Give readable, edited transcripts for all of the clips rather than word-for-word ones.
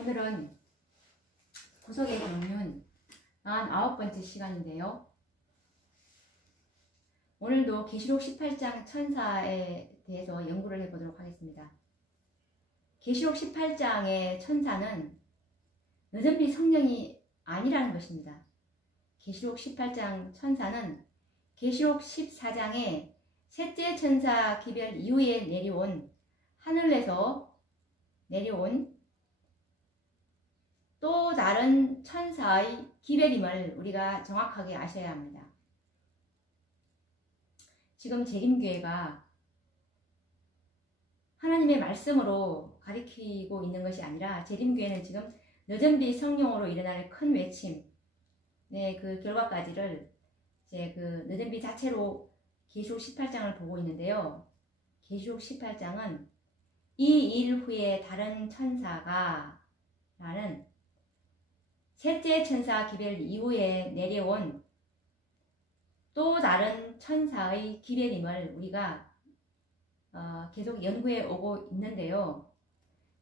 오늘은 구속의 경륜 49번째 시간인데요. 오늘도 계시록 18장 천사에 대해서 연구를 해보도록 하겠습니다. 계시록 18장의 천사는 느슨빛 성령이 아니라는 것입니다. 계시록 18장 천사는 계시록 14장의 셋째 천사 기별 이후에 내려온 하늘에서 내려온 또 다른 천사의 기별임을 우리가 정확하게 아셔야 합니다. 지금 재림교회가 하나님의 말씀으로 가리키고 있는 것이 아니라 재림교회는 지금 느슨빛 성령으로 일어날 큰 외침, 그 결과까지를 이제 그 느슨빛 자체로 계시록 18장을 보고 있는데요. 계시록 18장은 이 일 후에 다른 천사가 라는 셋째 천사 기별 이후에 내려온 또 다른 천사의 기별임을 우리가 계속 연구해 오고 있는데요.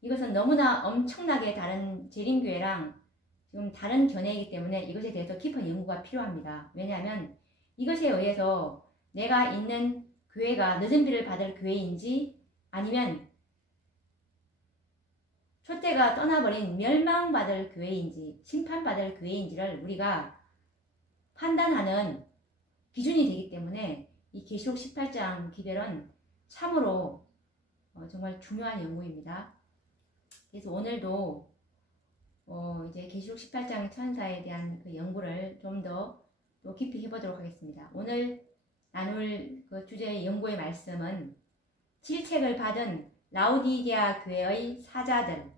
이것은 너무나 엄청나게 다른 재림교회랑 지금 다른 견해이기 때문에 이것에 대해서 깊은 연구가 필요합니다. 왜냐하면 이것에 의해서 내가 있는 교회가 느슨비를 받을 교회인지 아니면 촛대가 떠나버린 멸망받을 교회인지 심판받을 교회인지를 우리가 판단하는 기준이 되기 때문에 이 계시록 18장 기별은 참으로 정말 중요한 연구입니다. 그래서 오늘도 이제 계시록 18장 천사에 대한 그 연구를 좀 더 또 깊이 해보도록 하겠습니다. 오늘 나눌 그 주제의 연구의 말씀은 7책을 받은 라오디게아 교회의 사자들,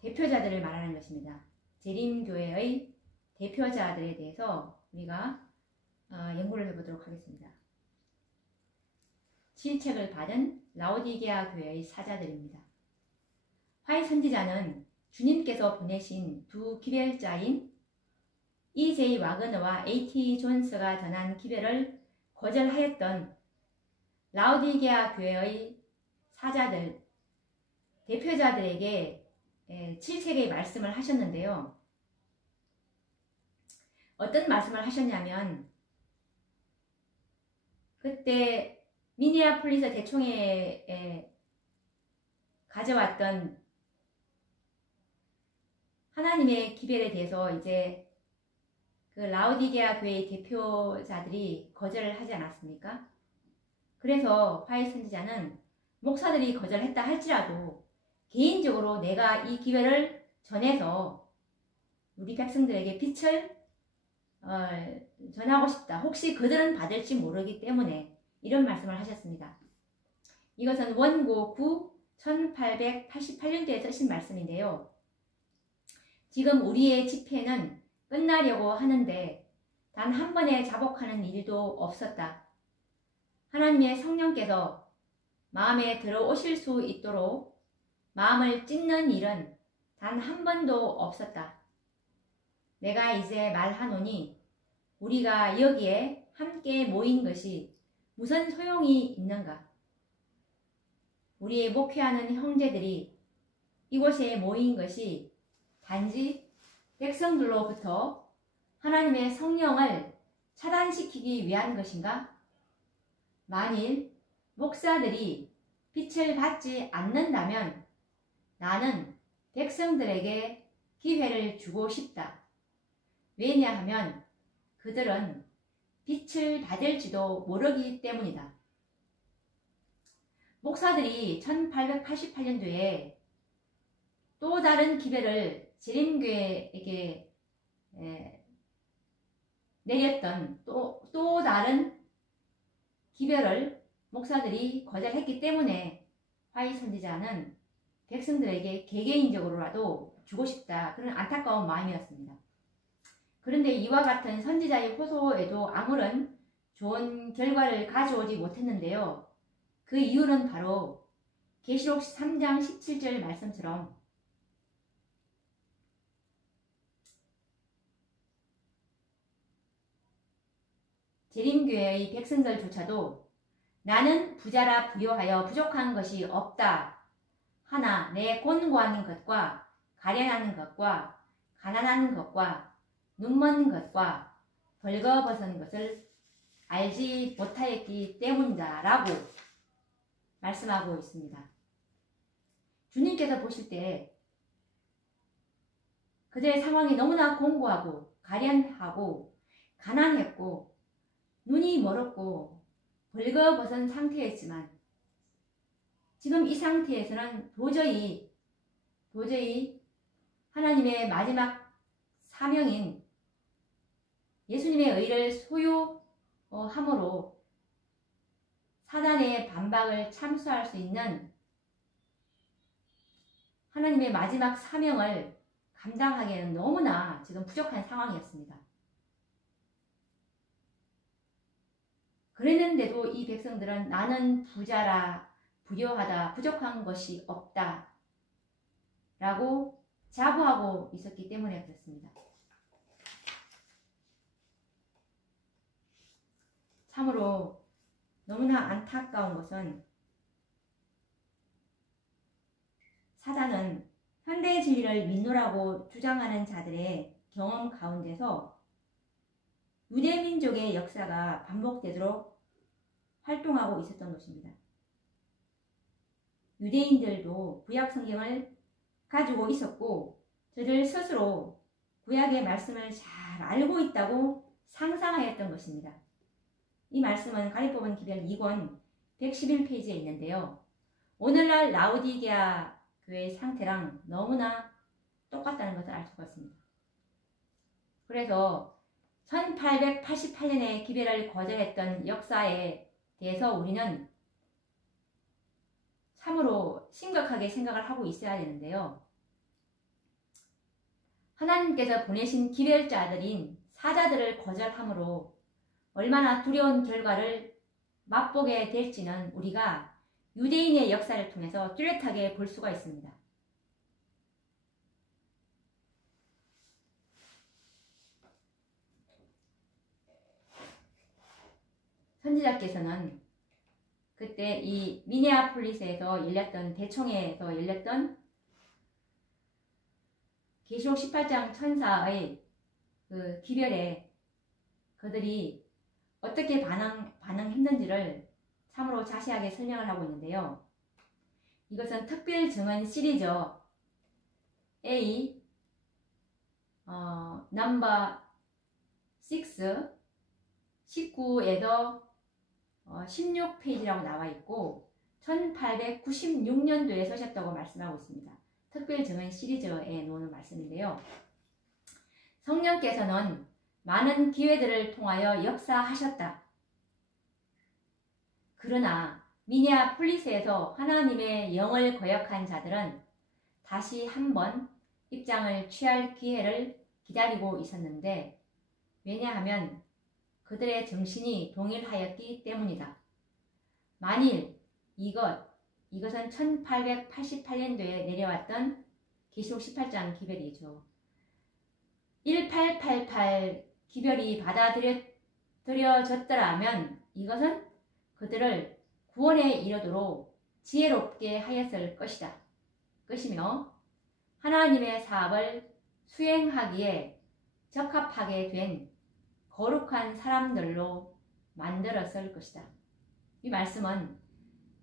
대표자들을 말하는 것입니다. 재림교회의 대표자들에 대해서 우리가 연구를 해보도록 하겠습니다. 7책을 받은 라오디게아 교회의 사자들입니다. 화해 선지자는 주님께서 보내신 두 기별자인 E.J. 와그너와 A.T. 존스가 전한 기별을 거절하였던 라오디게아 교회의 사자들, 대표자들에게 7책의 말씀을 하셨는데요. 어떤 말씀을 하셨냐면 그때 미니아폴리스 대총회에 가져왔던 하나님의 기별에 대해서 이제 그 라오디게아 교회의 대표자들이 거절을 하지 않았습니까? 그래서 화해 선지자는 목사들이 거절했다 할지라도 개인적으로 내가 이 기별을 전해서 우리 백성들에게 빛을 전하고 싶다. 혹시 그들은 받을지 모르기 때문에 이런 말씀을 하셨습니다. 이것은 원고 9 1888년도에 쓰신 말씀인데요. 지금 우리의 집회는 끝나려고 하는데 단 한 번에 자복하는 일도 없었다. 하나님의 성령께서 마음에 들어오실 수 있도록 마음을 찢는 일은 단 한 번도 없었다. 내가 이제 말하노니 우리가 여기에 함께 모인 것이 무슨 소용이 있는가? 우리의 목회하는 형제들이 이곳에 모인 것이 단지 백성들로부터 하나님의 성령을 차단시키기 위한 것인가? 만일 목사들이 빛을 받지 않는다면 나는 백성들에게 기회를 주고 싶다. 왜냐하면 그들은 빛을 받을지도 모르기 때문이다. 목사들이 1888년도에 또 다른 기별을 재림교회에게 내렸던 또 다른 기별을 목사들이 거절했기 때문에 화해 선지자는 백성들에게 개개인적으로라도 주고 싶다. 그런 안타까운 마음이었습니다. 그런데 이와 같은 선지자의 호소에도 아무런 좋은 결과를 가져오지 못했는데요. 그 이유는 바로 계시록 3장 17절 말씀처럼 재림교회의 백성들조차도 나는 부자라 부요하여 부족한 것이 없다 하나 내 곤고한 것과 가련하는 것과 가난한 것과 눈먼 것과 벌거벗은 것을 알지 못하였기 때문이다 라고 말씀하고 있습니다. 주님께서 보실 때 그들의 상황이 너무나 공고하고 가련하고 가난했고 눈이 멀었고 벌거벗은 상태였지만 지금 이 상태에서는 도저히 하나님의 마지막 사명인 예수님의 의를 소유함으로 사단의 반박을 참수할 수 있는 하나님의 마지막 사명을 감당하기에는 너무나 지금 부족한 상황이었습니다. 그랬는데도 이 백성들은 나는 부자라, 부요하다, 부족한 것이 없다 라고 자부하고 있었기 때문에 그렇습니다. 참으로 너무나 안타까운 것은 사단은 현대의 진리를 믿노라고 주장하는 자들의 경험 가운데서 유대민족의 역사가 반복되도록 활동하고 있었던 것입니다. 유대인들도 구약성경을 가지고 있었고 저들 스스로 구약의 말씀을 잘 알고 있다고 상상하였던 것입니다. 이 말씀은 가리법은 기별 2권 111페이지에 있는데요. 오늘날 라우디게아 교회의 상태랑 너무나 똑같다는 것을 알 수가 있습니다. 그래서 1888년에 기별을 거절했던 역사에 대해서 우리는 참으로 심각하게 생각을 하고 있어야 되는데요. 하나님께서 보내신 기별자들인 사자들을 거절함으로 얼마나 두려운 결과를 맛보게 될지는 우리가 유대인의 역사를 통해서 뚜렷하게 볼 수가 있습니다. 선지자께서는 그때 이 미네아폴리스에서 열렸던 대총회에서 열렸던 계시록 18장 천사의 그 기별에 그들이 어떻게 반응했는지를 참으로 자세하게 설명을 하고 있는데요. 이것은 특별 증언 시리즈 A 넘버 6 19에서 16페이지라고 나와 있고 1896년도에 서셨다고 말씀하고 있습니다. 특별 증언 시리즈에 놓는 말씀인데요. 성령께서는 많은 기회들을 통하여 역사하셨다. 그러나 미네아폴리스에서 하나님의 영을 거역한 자들은 다시 한번 입장을 취할 기회를 기다리고 있었는데 왜냐하면 그들의 정신이 동일하였기 때문이다. 만일 이것은 1888년도에 내려왔던 계시록 18장 기별이죠. 1888 기별이 받아들여졌더라면 이것은 그들을 구원에 이르도록 지혜롭게 하였을 것이며 하나님의 사업을 수행하기에 적합하게 된 거룩한 사람들로 만들었을 것이다. 이 말씀은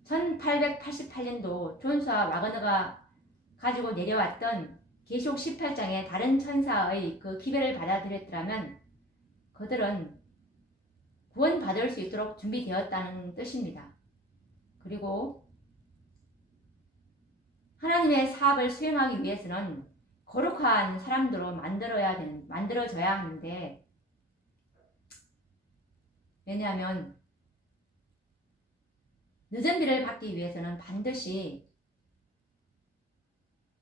1888년도 존스와 와그너가 가지고 내려왔던 계시록 18장의 다른 천사의 그 기별을 받아들였더라면 그들은 구원받을 수 있도록 준비되었다는 뜻입니다. 그리고 하나님의 사업을 수행하기 위해서는 거룩한 사람들로 만들어져야 하는데 왜냐하면 늦은 비를 받기 위해서는 반드시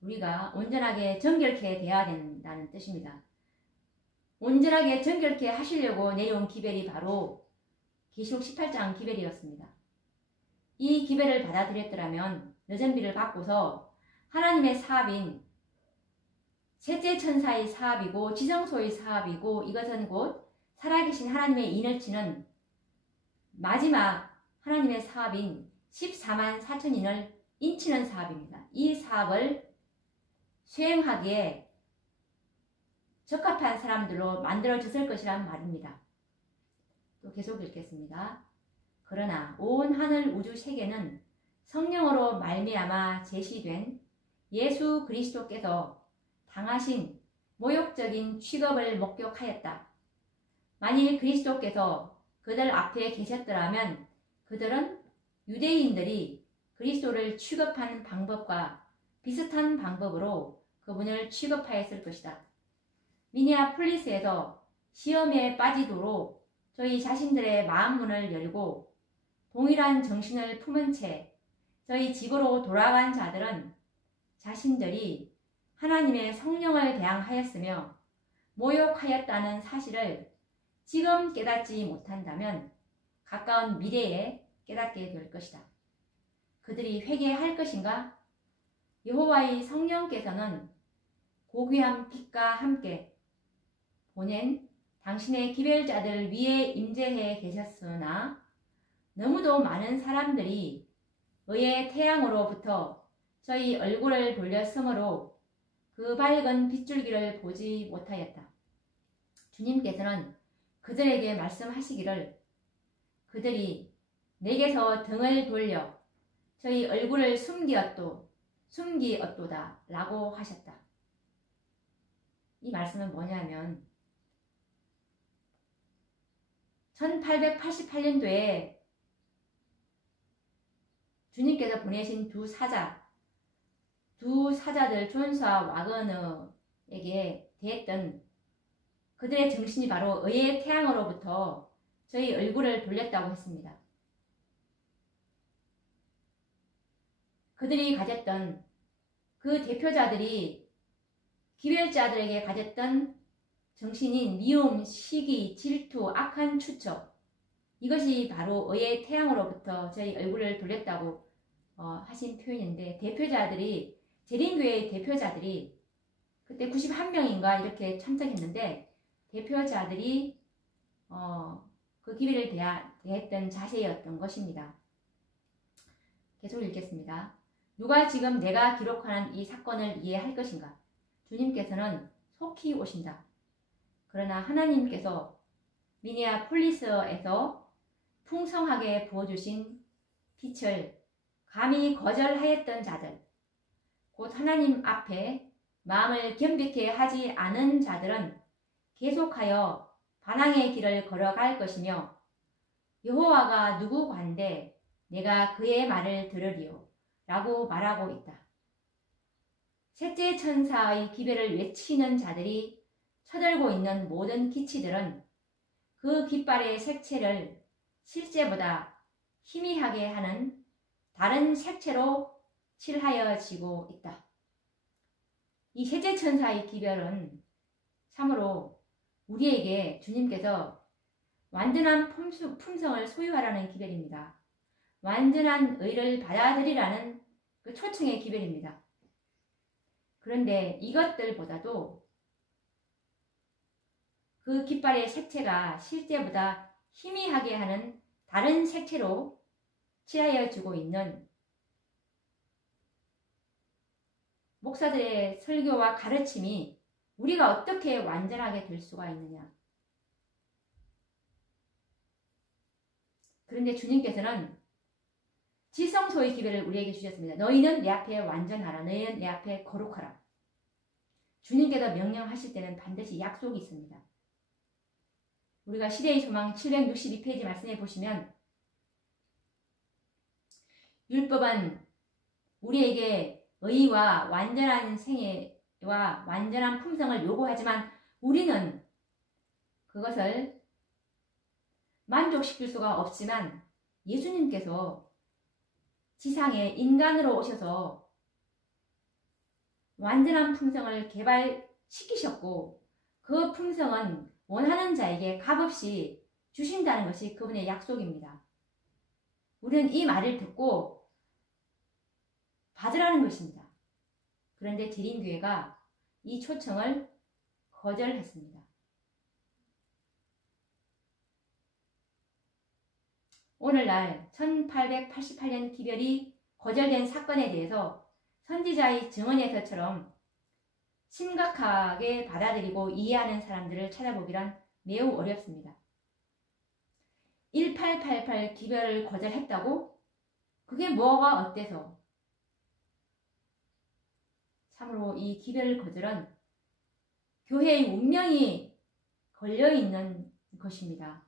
우리가 온전하게 정결케 되어야 된다는 뜻입니다. 온전하게 정결케 하시려고 내려온 기별이 바로 계시록 18장 기별이었습니다. 이 기별을 받아들였더라면 늦은 비를 받고서 하나님의 사업인 셋째 천사의 사업이고 지성소의 사업이고 이것은 곧 살아계신 하나님의 인을 치는 마지막 하나님의 사업인 14만 4천인을 인치는 사업입니다. 이 사업을 수행하기에 적합한 사람들로 만들어졌을 것이란 말입니다. 또 계속 읽겠습니다. 그러나 온 하늘 우주 세계는 성령으로 말미암아 제시된 예수 그리스도께서 당하신 모욕적인 취급을 목격하였다. 만일 그리스도께서 그들 앞에 계셨더라면 그들은 유대인들이 그리스도를 취급하는 방법과 비슷한 방법으로 그분을 취급하였을 것이다. 미네아폴리스에서 시험에 빠지도록 저희 자신들의 마음문을 열고 동일한 정신을 품은 채 저희 집으로 돌아간 자들은 자신들이 하나님의 성령을 대항하였으며 모욕하였다는 사실을 지금 깨닫지 못한다면 가까운 미래에 깨닫게 될 것이다. 그들이 회개할 것인가? 여호와의 성령께서는 고귀한 빛과 함께 보낸 당신의 기별자들 위에 임재해 계셨으나 너무도 많은 사람들이 의의 태양으로부터 저희 얼굴을 돌렸으므로 그 밝은 빗줄기를 보지 못하였다. 주님께서는 그들에게 말씀하시기를 그들이 내게서 등을 돌려 저희 얼굴을 숨기었도다 라고 하셨다. 이 말씀은 뭐냐면 1888년도에 주님께서 보내신 두 사자들 존스와 와그너에게 대했던 그들의 정신이 바로 의의 태양으로부터 저희 얼굴을 돌렸다고 했습니다. 그들이 가졌던 그 대표자들이 기별자들에게 가졌던 정신인 미움, 시기, 질투, 악한 추측, 이것이 바로 의의 태양으로부터 저희 얼굴을 돌렸다고 하신 표현인데, 대표자들이 재림교회의 대표자들이 그때 91명인가 이렇게 참석했는데 대표자들이 그 기별을 대했던 자세였던 것입니다. 계속 읽겠습니다. 누가 지금 내가 기록하는 이 사건을 이해할 것인가? 주님께서는 속히 오신다. 그러나 하나님께서 미네아폴리스에서 풍성하게 부어주신 빛을 감히 거절하였던 자들, 곧 하나님 앞에 마음을 겸비케 하지 않은 자들은 계속하여 반항의 길을 걸어갈 것이며 여호와가 누구 관대 내가 그의 말을 들으리요 라고 말하고 있다. 셋째 천사의 기별을 외치는 자들이 쳐들고 있는 모든 기치들은 그 깃발의 색채를 실제보다 희미하게 하는 다른 색채로 칠하여지고 있다. 이 셋째 천사의 기별은 참으로 우리에게 주님께서 완전한 품성을 소유하라는 기별입니다. 완전한 의를 받아들이라는 그 초청의 기별입니다. 그런데 이것들보다도 그 깃발의 색채가 실제보다 희미하게 하는 다른 색채로 칠하여지고 있는 목사들의 설교와 가르침이 우리가 어떻게 완전하게 될 수가 있느냐. 그런데 주님께서는 지성소의 기별을 우리에게 주셨습니다. 너희는 내 앞에 완전하라. 너희는 내 앞에 거룩하라. 주님께서 명령하실 때는 반드시 약속이 있습니다. 우리가 시대의 소망 762페이지 말씀해 보시면 율법은 우리에게 의와 완전한 생애와 완전한 품성을 요구하지만 우리는 그것을 만족시킬 수가 없지만 예수님께서 지상에 인간으로 오셔서 완전한 품성을 개발시키셨고 그 품성은 원하는 자에게 값없이 주신다는 것이 그분의 약속입니다. 우리는 이 말을 듣고 받으라는 것입니다. 그런데 재림교회가 이 초청을 거절했습니다. 오늘날 1888년 기별이 거절된 사건에 대해서 선지자의 증언에서처럼 심각하게 받아들이고 이해하는 사람들을 찾아보기란 매우 어렵습니다. 1888 기별을 거절했다고? 그게 뭐가 어때서? 참으로 이 기별 거절은 교회의 운명이 걸려있는 것입니다.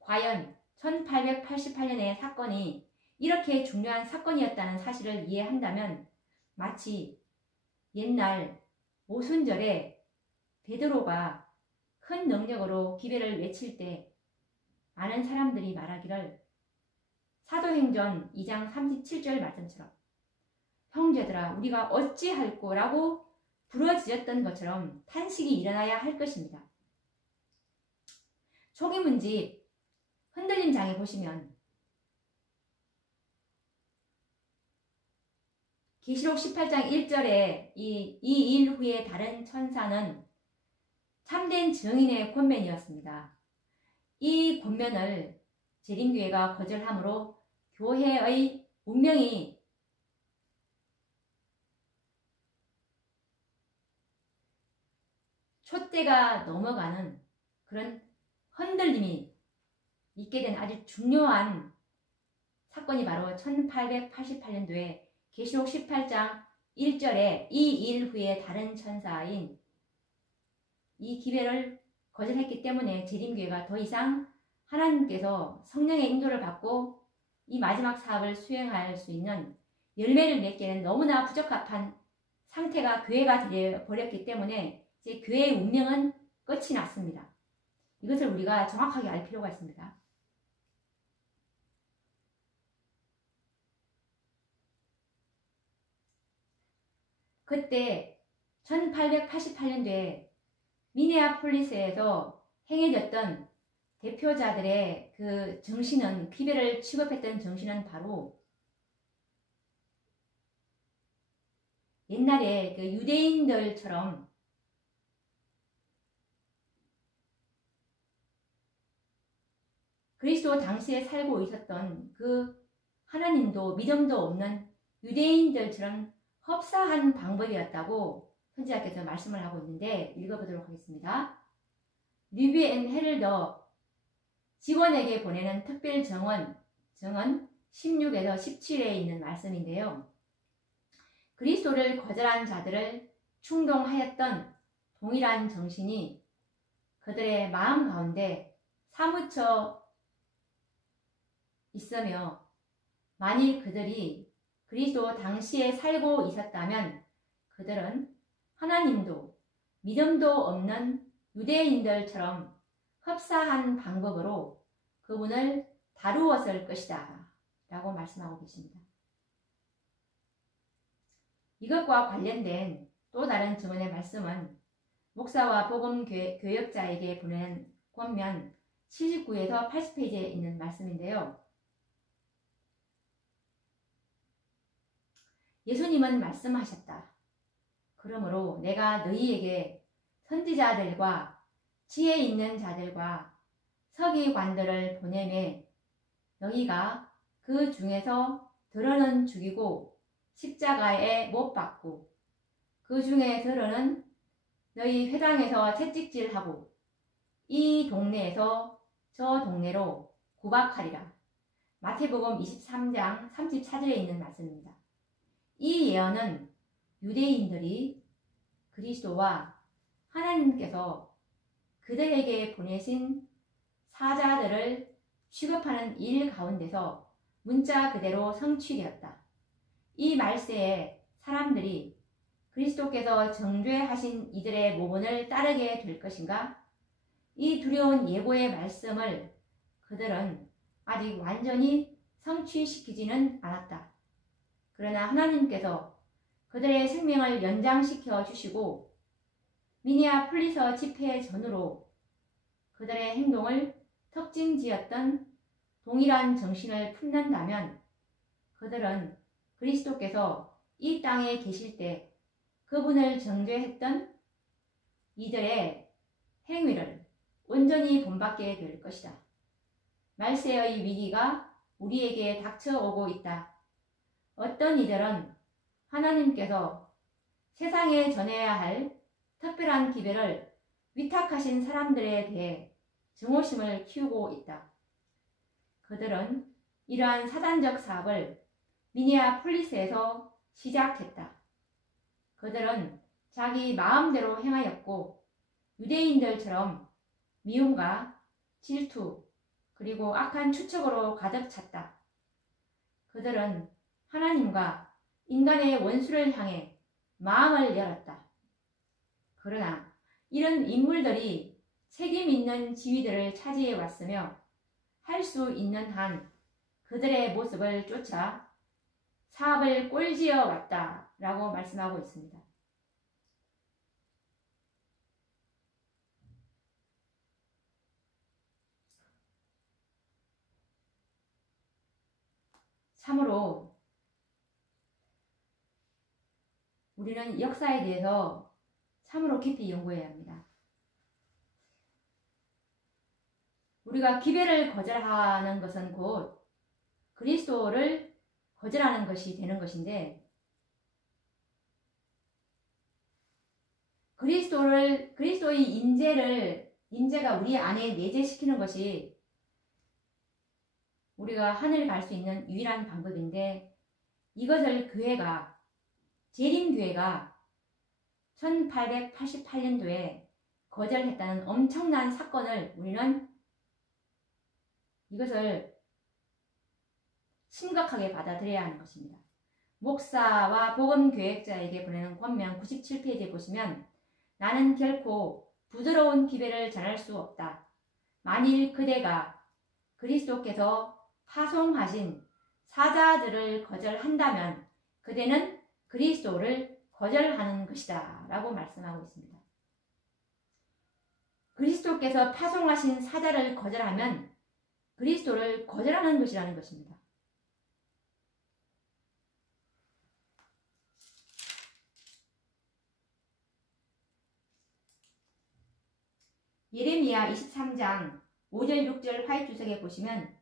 과연 1888년의 사건이 이렇게 중요한 사건이었다는 사실을 이해한다면 마치 옛날 오순절에 베드로가 큰 능력으로 기별을 외칠 때 많은 사람들이 말하기를 사도행전 2장 37절 말씀처럼 형제들아 우리가 어찌할꼬 라고 부르짖었던 것처럼 탄식이 일어나야 할 것입니다. 초기문집 흔들림 장에 보시면 계시록 18장 1절에 이 일 후에 다른 천사는 참된 증인의 권면이었습니다. 이 권면을 재림교회가 거절함으로 교회의 운명이 촛대가 넘어가는 그런 흔들림이 있게 된 아주 중요한 사건이 바로 1888년도에 계시록 18장 1절에 이 일 후에 다른 천사인 이 기별을 거절했기 때문에 재림교회가 더 이상 하나님께서 성령의 인도를 받고 이 마지막 사업을 수행할 수 있는 열매를 맺기에는 너무나 부적합한 상태가 교회가 되어버렸기 때문에 이제 교회의 운명은 끝이 났습니다. 이것을 우리가 정확하게 알 필요가 있습니다. 그때 1888년도에 미네아폴리스에서 행해졌던 대표자들의 그 정신은, 기별을 취급했던 정신은 바로 옛날에 그 유대인들처럼 그리스도 당시에 살고 있었던 그 하나님도 믿음도 없는 유대인들처럼 흡사한 방법이었다고 선지자께서 말씀을 하고 있는데 읽어보도록 하겠습니다. 리뷰 앤 헤럴더 직원에게 보내는 특별 정언 16에서 17에 있는 말씀인데요. 그리스도를 거절한 자들을 충동하였던 동일한 정신이 그들의 마음 가운데 사무쳐 있으며 만일 그들이 그리스도 당시에 살고 있었다면 그들은 하나님도 믿음도 없는 유대인들처럼 흡사한 방법으로 그분을 다루었을 것이다 라고 말씀하고 계십니다. 이것과 관련된 또 다른 증언의 말씀은 목사와 복음 교역자에게 보낸 권면 79에서 80페이지에 있는 말씀인데요. 예수님은 말씀하셨다. 그러므로 내가 너희에게 선지자들과 지혜 있는 자들과 서기관들을 보내매 너희가 그 중에서 들어는 죽이고 십자가에 못 박고 그 중에 들어는 너희 회당에서 채찍질하고 이 동네에서 저 동네로 구박하리라. 마태복음 23장 34절에 있는 말씀입니다. 이 예언은 유대인들이 그리스도와 하나님께서 그들에게 보내신 사자들을 취급하는 일 가운데서 문자 그대로 성취되었다. 이 말세에 사람들이 그리스도께서 정죄하신 이들의 모본을 따르게 될 것인가? 이 두려운 예고의 말씀을 그들은 아직 완전히 성취시키지는 않았다. 그러나 하나님께서 그들의 생명을 연장시켜 주시고 미니아폴리스 집회 전후로 그들의 행동을 특징지었던 동일한 정신을 품는다면 그들은 그리스도께서 이 땅에 계실 때 그분을 정죄했던 이들의 행위를 온전히 본받게 될 것이다. 말세의 위기가 우리에게 닥쳐오고 있다. 어떤 이들은 하나님께서 세상에 전해야 할 특별한 기별을 위탁하신 사람들에 대해 증오심을 키우고 있다. 그들은 이러한 사단적 사업을 미니아폴리스에서 시작했다. 그들은 자기 마음대로 행하였고 유대인들처럼 미움과 질투 그리고 악한 추측으로 가득 찼다. 그들은 하나님과 인간의 원수를 향해 마음을 열었다. 그러나 이런 인물들이 책임 있는 지위들을 차지해 왔으며 할 수 있는 한 그들의 모습을 쫓아 사업을 꼴지어 왔다라고 말씀하고 있습니다. 참으로 우리는 역사에 대해서 참으로 깊이 연구해야 합니다. 우리가 기별을 거절하는 것은 곧 그리스도를 거절하는 것이 되는 것인데, 그리스도의 인재가 우리 안에 내재시키는 것이 우리가 하늘 갈 수 있는 유일한 방법인데, 이것을 재림교회가 1888년도에 거절했다는 엄청난 사건을 우리는 이것을 심각하게 받아들여야 하는 것입니다. 목사와 복음교획자에게 보내는 권면 97페이지에 보시면 나는 결코 부드러운 기별을 전할 수 없다. 만일 그대가 그리스도께서 파송하신 사자들을 거절한다면 그대는 그리스도를 거절하는 것이다 라고 말씀하고 있습니다. 그리스도께서 파송하신 사자를 거절하면 그리스도를 거절하는 것이라는 것입니다. 예레미야 23장 5절 6절 화이트색에 보시면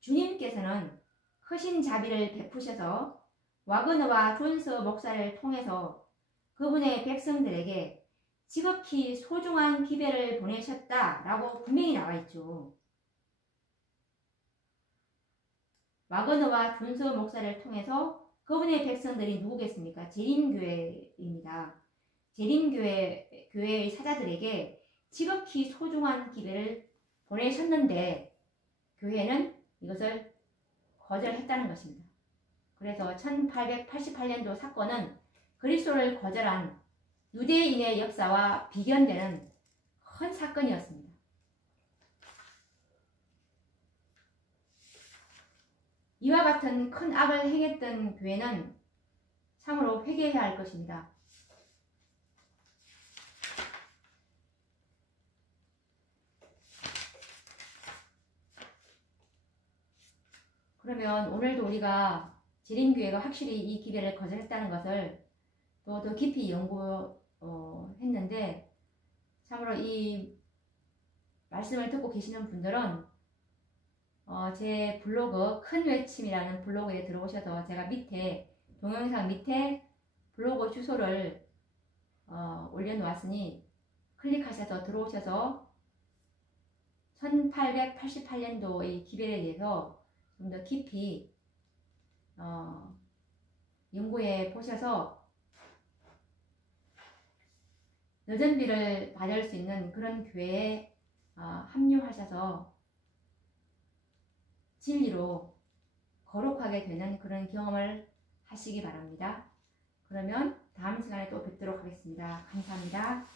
주님께서는 크신 자비를 베푸셔서 와그너와 존스 목사를 통해서 그분의 백성들에게 지극히 소중한 기별을 보내셨다라고 분명히 나와 있죠. 와그너와 존스 목사를 통해서 그분의 백성들이 누구겠습니까? 재림교회입니다. 재림교회의 사자들에게 지극히 소중한 기별을 보내셨는데 교회는 이것을 거절했다는 것입니다. 그래서 1888년도 사건은 그리스도를 거절한 유대인의 역사와 비견되는 큰 사건이었습니다. 이와 같은 큰 악을 행했던 교회는 참으로 회개해야 할 것입니다. 그러면 오늘도 우리가 재림교회가 확실히 이 기별을 거절했다는 것을 또 더 깊이 연구했는데 참으로 이 말씀을 듣고 계시는 분들은 제 블로그 큰 외침이라는 블로그에 들어오셔서 제가 동영상 밑에 블로그 주소를 올려놓았으니 클릭하셔서 들어오셔서 1888년도의 기별에 대해서 좀 더 깊이 연구해 보셔서 늦은 비를 받을 수 있는 그런 교회에 합류하셔서 진리로 거룩하게 되는 그런 경험을 하시기 바랍니다. 그러면 다음 시간에 또 뵙도록 하겠습니다. 감사합니다.